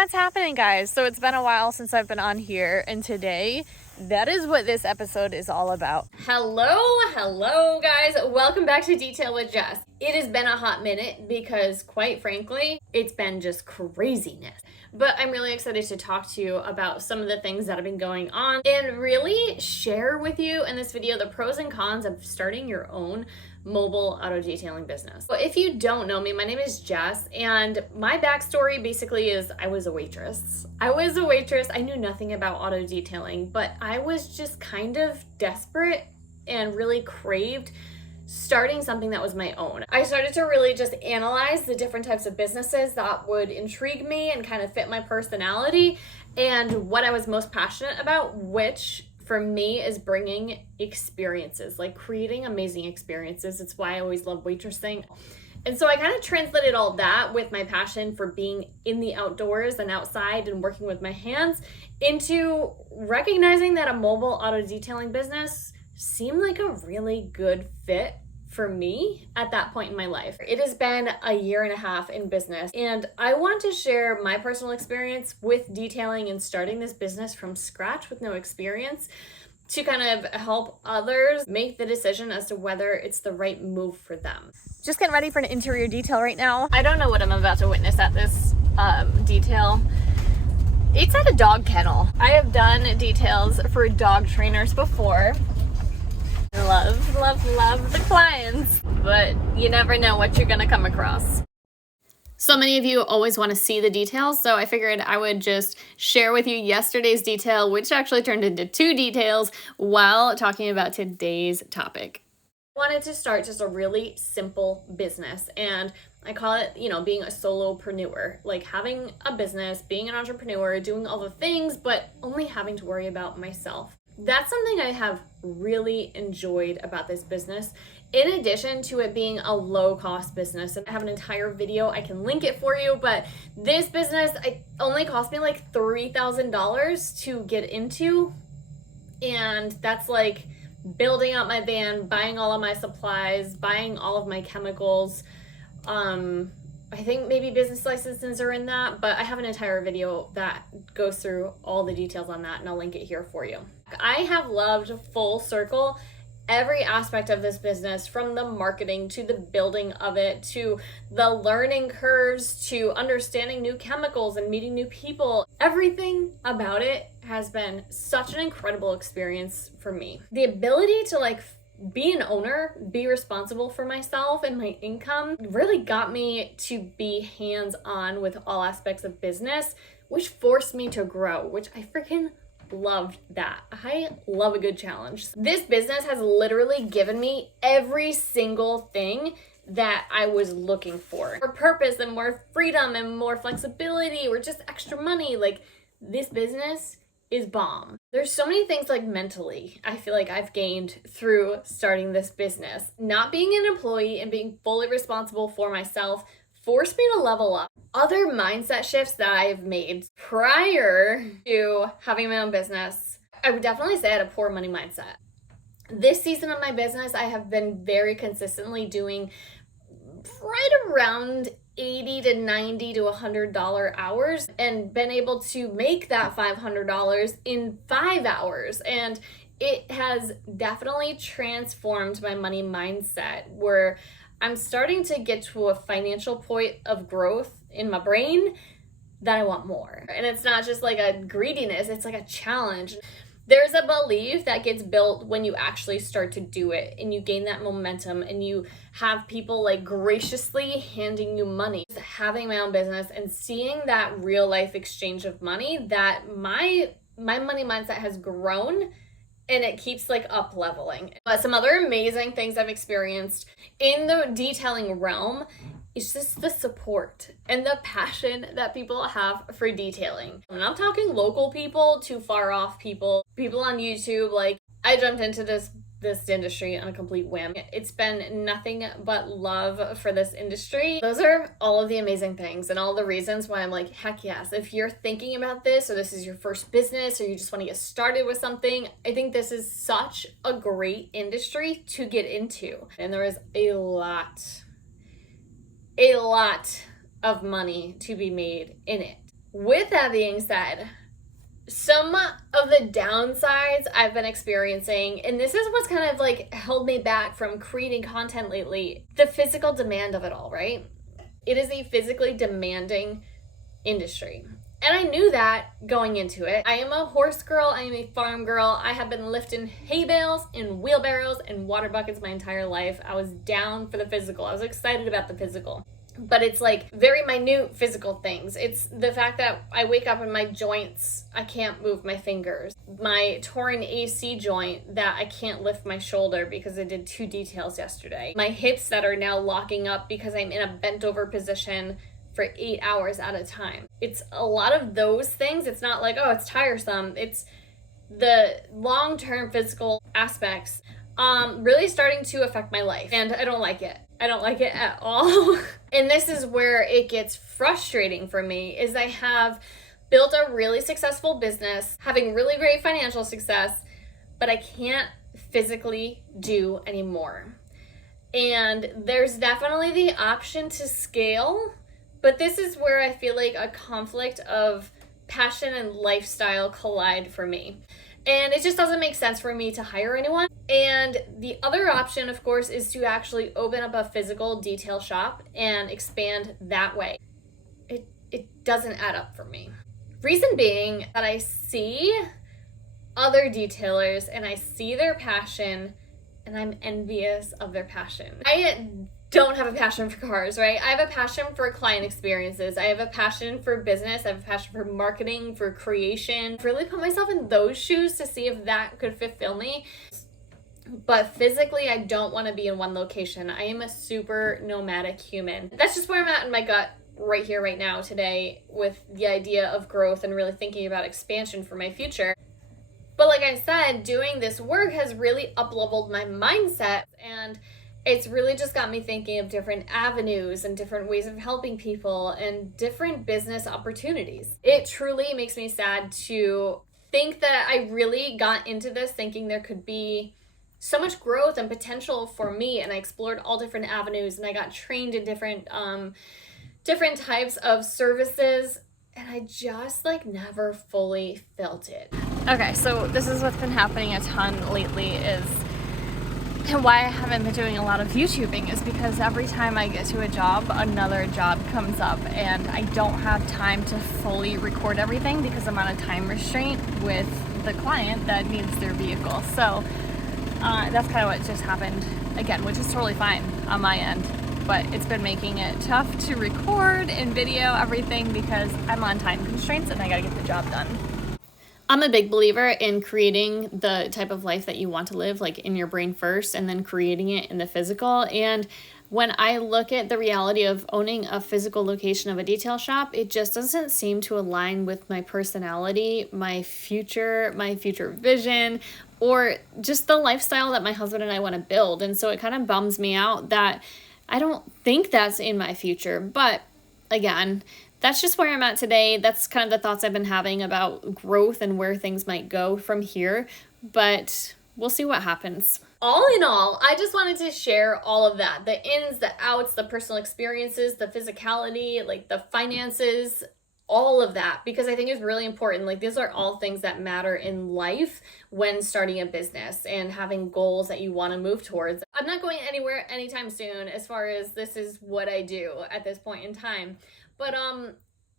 What's happening, guys? So it's been a while since I've been on here, and today that is what this episode is all about. Hello guys, welcome back to Detail with Jess. It has been a hot minute because quite frankly it's been just craziness, but I'm really excited to talk to you about some of the things that have been going on and really share with you in this video the pros and cons of starting your own mobile auto detailing business. So if you don't know me, my name is Jess, and my backstory basically is I was a waitress. I knew nothing about auto detailing, but I was just kind of desperate and really craved starting something that was my own. I started to really just analyze the different types of businesses that would intrigue me and kind of fit my personality and what I was most passionate about, which for me is bringing experiences, like creating amazing experiences. It's why I always love waitressing. And so I kind of translated all that with my passion for being in the outdoors and outside and working with my hands into recognizing that a mobile auto detailing business seemed like a really good fit for me at that point in my life. It has been a year and a half in business, and I want to share my personal experience with detailing and starting this business from scratch with no experience to kind of help others make the decision as to whether it's the right move for them. Just getting ready for an interior detail right now. I don't know what I'm about to witness at this detail. It's at a dog kennel. I have done details for dog trainers before. Love the clients, but you never know what you're gonna come across. So many of you always want to see the details, so I figured I would just share with you yesterday's detail, which actually turned into 2 details while talking about today's topic. I wanted to start just a really simple business, and I call it, being a solopreneur, like having a business, being an entrepreneur, doing all the things, but only having to worry about myself. That's something I have really enjoyed about this business. In addition to it being a low-cost business, and I have an entire video, I can link it for you, but this business it only cost me like $3,000 to get into, and that's like building out my van, buying all of my supplies, buying all of my chemicals. I think maybe business licenses are in that, but I have an entire video that goes through all the details on that, and I'll link it here for you. I have loved full circle every aspect of this business, from the marketing to the building of it, to the learning curves, to understanding new chemicals and meeting new people. Everything about it has been such an incredible experience for me. The ability to be an owner, be responsible for myself and my income really got me to be hands-on with all aspects of business, which forced me to grow, which I freaking loved that. I love a good challenge. This business has literally given me every single thing that I was looking for. More purpose and more freedom and more flexibility or just extra money. Like, this business is bomb. There's so many things mentally I feel like I've gained through starting this business. Not being an employee and being fully responsible for myself forced me to level up. Other mindset shifts that I've made prior to having my own business, I would definitely say I had a poor money mindset. This season of my business, I have been very consistently doing right around $80 to $90 to $100 hours and been able to make that $500 in 5 hours. And it has definitely transformed my money mindset, where I'm starting to get to a financial point of growth in my brain that I want more. And it's not just like a greediness, it's like a challenge. There's a belief that gets built when you actually start to do it and you gain that momentum and you have people graciously handing you money. Having my own business and seeing that real life exchange of money, that my money mindset has grown, and it keeps up leveling. But some other amazing things I've experienced in the detailing realm is just the support and the passion that people have for detailing. And I'm talking local people to far off people on YouTube. I jumped into this industry on a complete whim. It's been nothing but love for this industry. Those are all of the amazing things and all the reasons why I'm heck yes. If you're thinking about this, or this is your first business, or you just want to get started with something, I think this is such a great industry to get into. And there is a lot of money to be made in it. With that being said, some of the downsides I've been experiencing, and this is what's kind of like held me back from creating content lately, the physical demand of it all, right? It is a physically demanding industry. And I knew that going into it. I am a horse girl, I am a farm girl. I have been lifting hay bales and wheelbarrows and water buckets my entire life. I was down for the physical. I was excited about the physical. But it's like very minute physical things. It's the fact that I wake up and my joints, I can't move my fingers. My torn AC joint that I can't lift my shoulder because I did 2 details yesterday. My hips that are now locking up because I'm in a bent over position for 8 hours at a time. It's a lot of those things. It's not like, oh, it's tiresome. It's the long-term physical aspects really starting to affect my life. And I don't like it. I don't like it at all. And this is where it gets frustrating for me, is I have built a really successful business, having really great financial success, but I can't physically do anymore. And there's definitely the option to scale, but this is where I feel like a conflict of passion and lifestyle collide for me. And it just doesn't make sense for me to hire anyone. And the other option, of course, is to actually open up a physical detail shop and expand that way. It doesn't add up for me. Reason being that I see other detailers and I see their passion and I'm envious of their passion. I don't have a passion for cars, right? I have a passion for client experiences. I have a passion for business. I have a passion for marketing, for creation. Really put myself in those shoes to see if that could fulfill me. But physically, I don't want to be in one location. I am a super nomadic human. That's just where I'm at in my gut right here, right now, today, with the idea of growth and really thinking about expansion for my future. But like I said, doing this work has really up-leveled my mindset, and it's really just got me thinking of different avenues and different ways of helping people and different business opportunities. It truly makes me sad to think that I really got into this thinking there could be so much growth and potential for me, and I explored all different avenues and I got trained in different types of services, and I just like never fully felt it. Okay, so this is what's been happening a ton lately, is and why I haven't been doing a lot of YouTubing is because every time I get to a job, another job comes up and I don't have time to fully record everything because I'm on a time restraint with the client that needs their vehicle. So that's kind of what just happened again, which is totally fine on my end. But it's been making it tough to record and video everything because I'm on time constraints and I gotta get the job done. I'm a big believer in creating the type of life that you want to live, like in your brain first, and then creating it in the physical. And when I look at the reality of owning a physical location of a detail shop, it just doesn't seem to align with my personality, my future vision, or just the lifestyle that my husband and I want to build. And so it kind of bums me out that I don't think that's in my future. But again, that's just where I'm at today. That's kind of the thoughts I've been having about growth and where things might go from here. But we'll see what happens. All in all, I just wanted to share all of that. The ins, the outs, the personal experiences, the physicality, like the finances, all of that, because I think it's really important. Like, these are all things that matter in life when starting a business and having goals that you want to move towards. I'm not going anywhere anytime soon as far as this is what I do at this point in time. But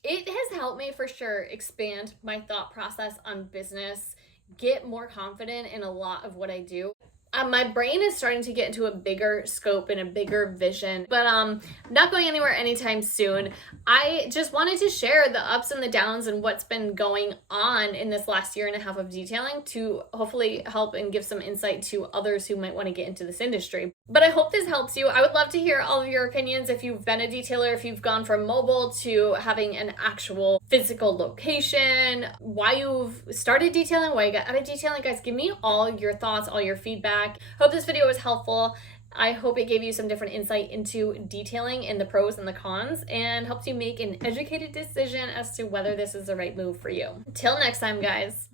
it has helped me for sure expand my thought process on business, get more confident in a lot of what I do. My brain is starting to get into a bigger scope and a bigger vision, but I'm not going anywhere anytime soon. I just wanted to share the ups and the downs and what's been going on in this last year and a half of detailing to hopefully help and give some insight to others who might want to get into this industry. But I hope this helps you. I would love to hear all of your opinions if you've been a detailer, if you've gone from mobile to having an actual physical location, why you've started detailing, why you got out of detailing. Guys, give me all your thoughts, all your feedback. Hope this video was helpful. I hope it gave you some different insight into detailing and the pros and the cons, and helps you make an educated decision as to whether this is the right move for you. Till next time, guys.